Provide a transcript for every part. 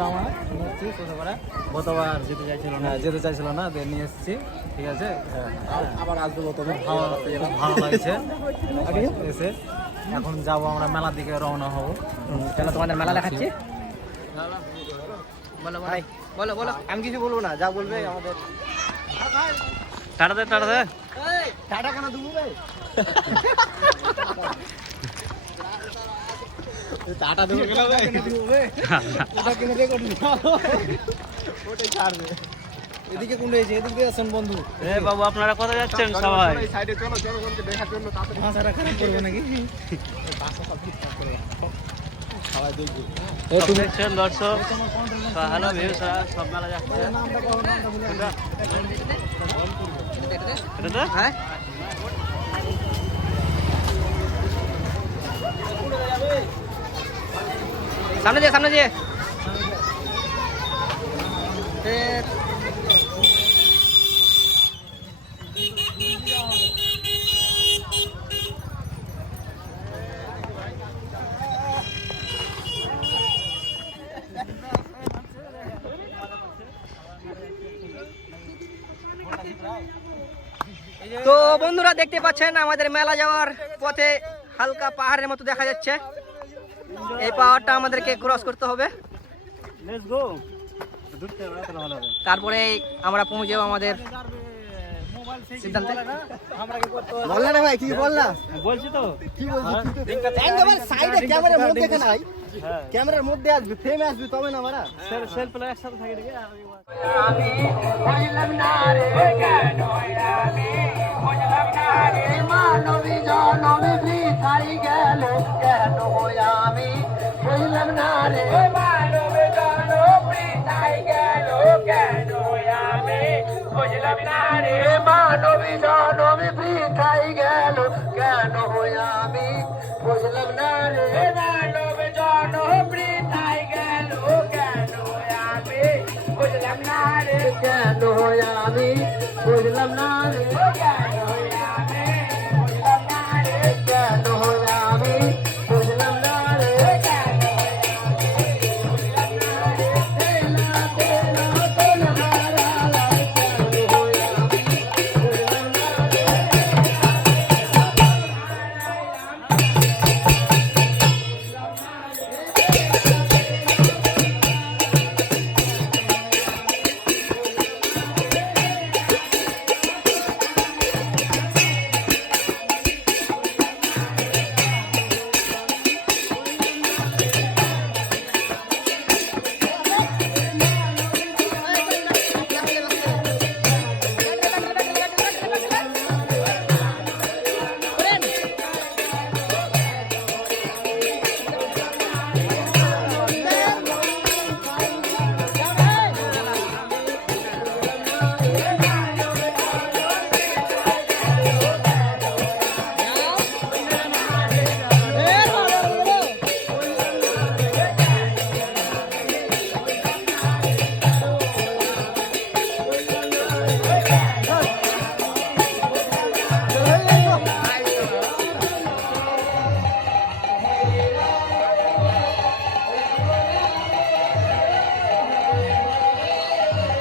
জামা নিয়ে এসেছি ছোটবেলা, গতবার যেতে চাইছিল না নিয়ে এসেছি, ঠিক আছে। আবার আসবো, তোমার ভালো লাগছে এসে। এখন যাবো আমরা মেলার দিকে, রওনা হবো। চলো তোমাদের মেলা দেখাচ্ছি। বলো ভাই, বলো বলো। আমি কিছু বলবো না, যা বলবে আমাদের। টাটা দে, টাটা দে। টাটা কেন দেবো ভাই? টাটা দেবো কেন ভাই? ওটা কিনে রেকর্ড ওটাই ছাড়বে। এদিকে কোন রয়েছে, এদিকে আসুন বন্ধু। বাবু আপনারা কোথায় যাচ্ছেন সবাই? সাইডে চলো, জনগণকে দেখার জন্য। ভাষাটা খারাপ করবে নাকি? সবাই দেখবে। তুমি দেখছেন দর্শক, হ্যালো ভিউ, সব মেলা যাচ্ছে। হ্যাঁ, সামনে দিয়ে, সামনে দিয়ে। তো বন্ধুরা দেখতে পাচ্ছেন আমাদের মেলা যাওয়ার পথে হালকা পাহাড়ের মতো দেখা যাচ্ছে। এই পাহাড়টা আমাদেরকে ক্রস করতে হবে, তারপরে আমরা পৌঁছে যাবো আমাদের সিদ্ধান্তে। বললা না ভাই, কি বললা? বলছি তো, কি বলছিস? সাইডে ক্যামেরার মধ্যে কেন ভাই? ক্যামেরার মধ্যে আসবে, ফ্রেমে আসবে তবে না মারা। সেলফ একসাথে থাকে দেখে। আমি বুঝলাম না রে কেন আমি বুঝলাম না রে মানবী জনমী বৃথাই গেল কেন আমি বুঝলাম না রে মানবী জনম বৃথাই গেল কেন আমি বুঝলাম না রে মানবী জনমী বৃথাই গেল কেন আমি বুঝলাম না রে মানবী জনম বৃথাই গেল কেন আমি বুঝলাম না রে কেন আমি বুঝলাম না রে কেন আমি বুঝলাম না রে কেন আমি বুঝলাম না রে কেন বুঝলাম না রে তেলা তেলা তেলা হারা কেন আমি বুঝলাম না রে।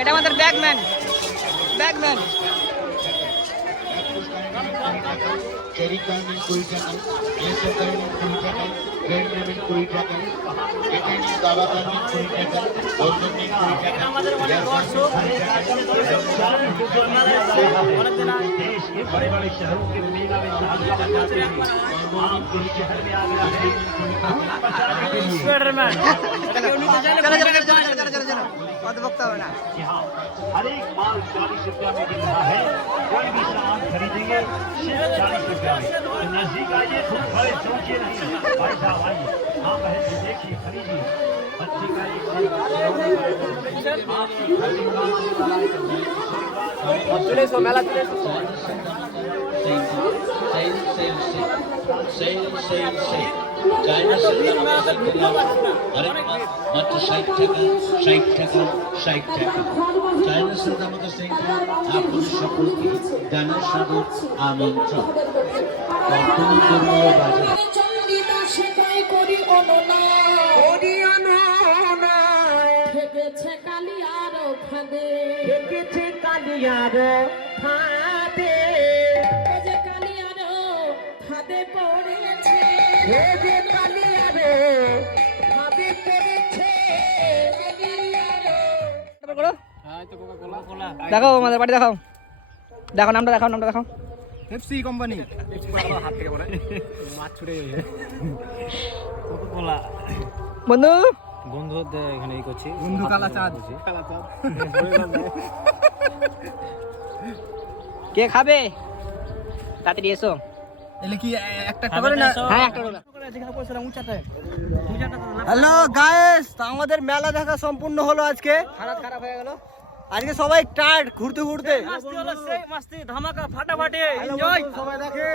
এটা আমাদের ব্যাগম্যান, ব্যাগম্যান। চেরি কার্নিং 20 টাকা, লেসার কার্নিং 20 টাকা, রেড নেমিং 20 টাকা, এখানে দাবা কার্নিং 20 টাকা, গোল্ডেন নিং 20 টাকা, আমাদের অনেক দর্শক देश के बड़े बड़े शहरों के मेला में शामिल जाते हैं। आप के शहर में आ गया है स्पाइडरमैन। कि हाँ, हर एक माल 40 रुपया में बिक रहा है। कोई भी सामान खरीदेंगे सिर्फ 40 रुपया में। तो नजदीक आइए, खुद खड़े सोचिए नहीं, भाई साहब आइए, हाँ बहन जी देखिए खरीदिए। চলে এসো মেলা চলে এসো মাত্র 60 টাকা 60 টাকা 60 টাকা চায়না সিল্ক আমাদের সেন্টার আপনাদের সকলকে জানার সাদর আমন্ত্রণ কখনই করবো বাজার দেখাও আমাদের বাড়ি দেখাও দেখো নামটা দেখাও নামটা দেখাও পেপসি কোম্পানি হাত থেকে পড়ে মাছ ছুটে গেছে কোকা-কোলা বন্ধু বন্ধুদের এখানে এই করছি বন্ধু কালা চাঁদ কে খাবে তাড়াতাড়ি এসো এলে কি একটা করে না হ্যাঁ একটা করে হ্যালো গাইস আমাদের মেলা দেখা সম্পূর্ণ হলো আজকে খারাপ হয়ে গেল আজকে সবাই টায়ার্ড ঘুরতে ঘুরতে মাস্তি ধামাকা ফাটাফাটি এনজয় সবাই দেখে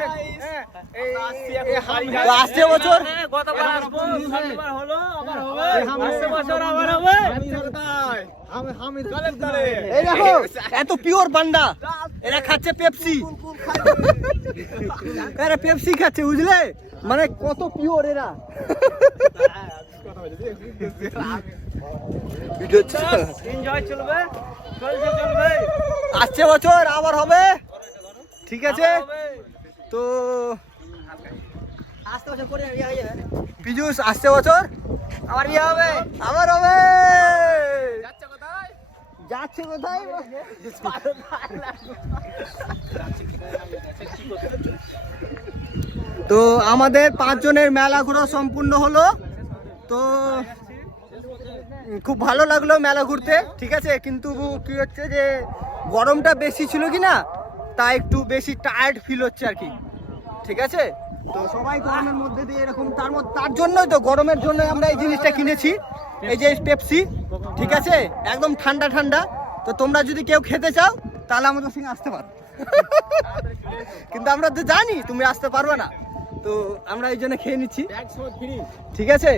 আসছে বছর গতবার আসবো শনিবার হলো আবার হবে আসছে বছর আবার হবে এই দেখো এত পিওর বান্ডা এরা খাচ্ছে পেপসি এরা পেপসি খাচ্ছে বুঝলে মানে কত পিওর এরা এনজয় চলবে চলবে আসছে বছর আবার হবে ঠিক আছে তো আসতে বছর পরে বিয়ে হয়ে যাবে পীযূষ আসছে বছর আবার বিয়ে হবে আবার হবে যাচ্ছে কোথায় তো আমাদের 5 জনের মেলা ঘোরা সম্পূর্ণ হলো তো খুব ভালো লাগলো মেলা ঘুরতে ঠিক আছে কিন্তু কি হচ্ছে যে গরমটা বেশি ছিল কি না তাই একটু বেশি টায়ার্ড ফিল হচ্ছে আর কি ঠিক আছে তো সবাই গরমের মধ্যে দিয়ে এরকম তার জন্যই তো গরমের জন্য আমরা এই জিনিসটা কিনেছি এই যে পেপসি ঠিক আছে একদম ঠান্ডা ঠান্ডা তো তোমরা যদি কেউ খেতে চাও তাহলে আমাদের সঙ্গে আসতে পারো কিন্তু আমরা তো জানি তুমি আসতে পারবে না তো আমরা এই জন্য খেয়ে নিচ্ছি ঠিক আছে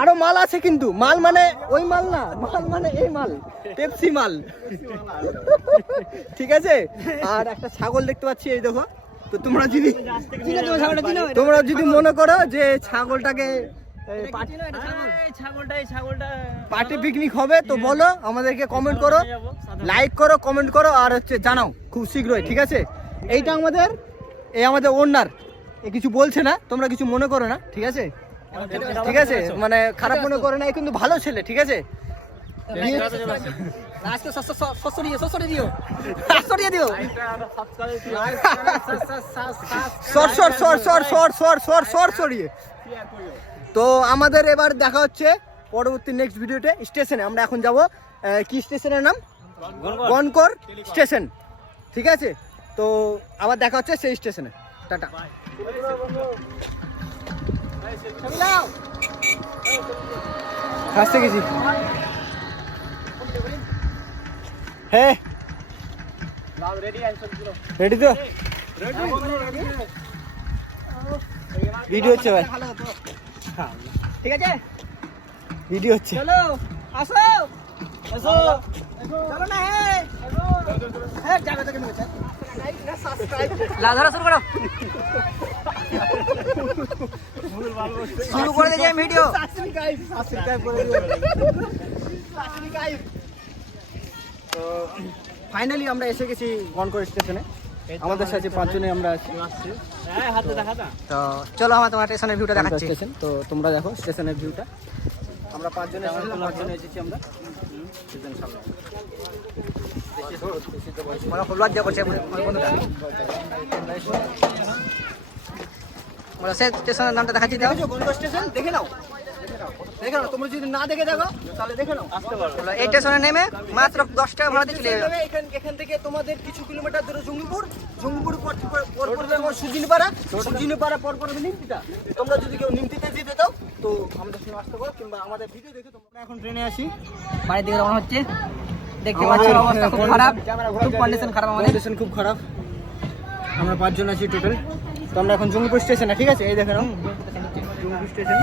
আরো মাল আছে কিন্তু মাল মানে ওই মাল না মাল মানে এই মাল পেপসি মাল ঠিক আছে আর একটা ছাগল দেখতে পাচ্ছি এই দেখো তো তোমরা যদি মনে করো যে ছাগলটাকে পার্টি পিকনিক হবে তো বলো আমাদেরকে কমেন্ট করো লাইক করো কমেন্ট করো আর হচ্ছে জানাও খুব শীঘ্রই ঠিক আছে এইটা আমাদের ওনার কিছু বলছে না তোমরা কিছু মনে করো না ঠিক আছে ঠিক আছে মানে খারাপ মনে করো না কিন্তু ভালো ছেলে ঠিক আছে তো আমাদের এবার দেখা হচ্ছে পরবর্তী নেক্সট ভিডিওতে স্টেশনে আমরা এখন যাব কি স্টেশনের নাম গনকর স্টেশন ঠিক আছে তো আবার দেখা হচ্ছে সেই স্টেশনে টাটা হাসতে গেছি হ্যাঁ রেডি তো ভিডিও হচ্ছে ভাই ঠিক আছে ভিডিও হচ্ছে চলো আসো আসো চলো না হ্যাঁ যাবে তো কেন লাধারা শুরু করো শুরু করে দিই ভিডিও তো ফাইনালি আমরা এসে গেছি গনকর স্টেশনে আমাদের সাথে 5 জনে আমরা আছি তো চলো আমরা তোমার স্টেশনের ভিউটা দেখাচ্ছি স্টেশন তো তোমরা দেখো স্টেশনের ভিউটা আমরা 5 জনে এসেছি আমরা স্টেশন সামনে মানে খুব লজ্জা করছে বন্ধুটা আমরা সেই স্টেশনের নামটা দেখাচ্ছি দাও গনকর স্টেশন দেখে নাও দেখে নাও, তোমরা যদি না দেখে দেখো তাহলে দেখে নাও। এই স্টেশনে নেমে মাত্র 10 টাকা ভাড়াতে চলে যাবে। এখান থেকে তোমাদের কিছু কিলোমিটার দূরে জঙ্গিপুর পর তোমার সুদিনপাড়া পর নিমতিটা। তোমরা যদি কেউ নিমতিতে যেতে দাও তো আমাদের সঙ্গে আসতে পারো, কিংবা আমাদের ভিডিও দেখে তোমরা। এখন ট্রেনে আসি, বাড়ির দিকে রওনা হচ্ছে। দেখতে পাচ্ছ অবস্থা খুব খারাপ, খুব কন্ডিশন খারাপ আমাদের। কন্ডিশন খুব খারাপ। আমরা 5 জন আছি টোটাল। তো আমরা এখন জঙ্গিপুর স্টেশনে, ঠিক আছে? এই দেখে নাও জঙ্গিপুর স্টেশন।